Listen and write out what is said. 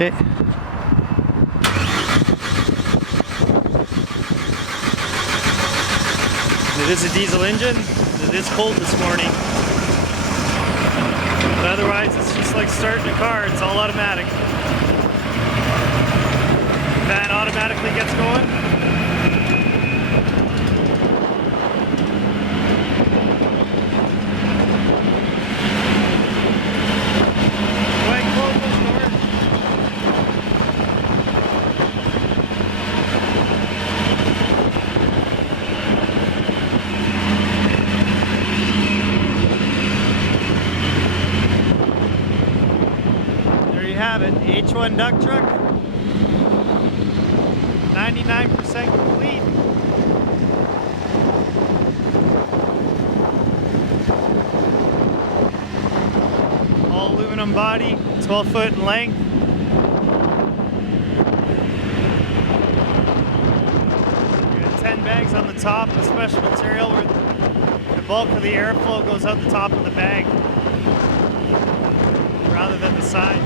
Okay. It is a diesel engine. It is cold this morning. But otherwise, it's just like starting a car. It's all automatic. Fan automatically gets going. Go ahead and close those doors. There you have it, H1 duct truck, 99% complete. All aluminum body, 12 foot in length. You got 10 bags on the top, a special material where the bulk of the airflow goes out the top of the bag rather than the sides.